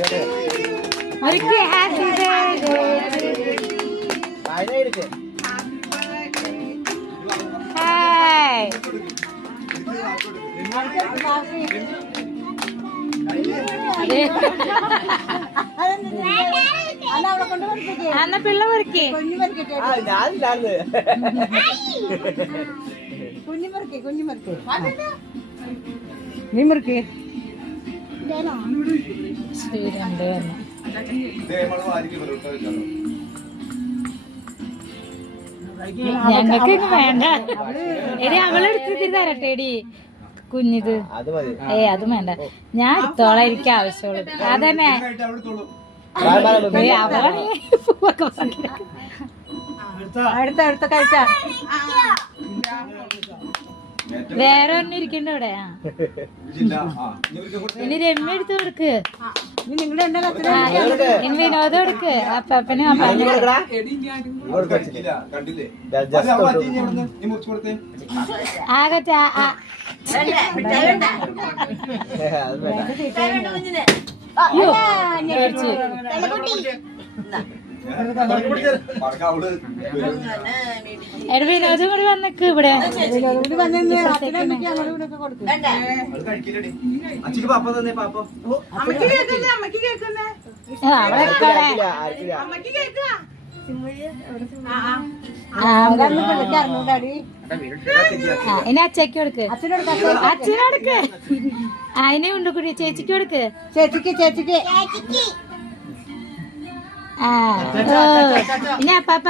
Happy birthday. അന്ന പിള്ള മുറിക്കേ നീ മുറിക്കേ ഞങ്ങൾക്ക് വേണ്ട എടി അവളെടുത്തിട്ട് തരട്ടേടി കുഞ്ഞിത്. അത് വേണ്ട, ഞാൻ എടുത്തോളാം, എനിക്ക് ആവശ്യമുള്ളത് അതന്നെ. അടുത്ത കഴിച്ച വേറെ ഒന്നും ഇരിക്കണ്ട ഇവിടെ. ഇനി രമ്യ എടുത്ത് കൊടുക്ക്, ഇനി വിനോദം കൊടുക്ക്. അപ്പനും ആകട്ടെ. വിനോദം കൂടി വന്നക്ക് ഇവിടെ. ഇനി അച്ചയ്ക്ക് കൊടുക്ക്, അച്ഛനോടുക്ക്. അതിനെ ഉണ്ട് കൂടി ചേച്ചിക്ക് കൊടുക്ക്. ചേച്ചിക്ക് ഇനി അപ്പാപ്പ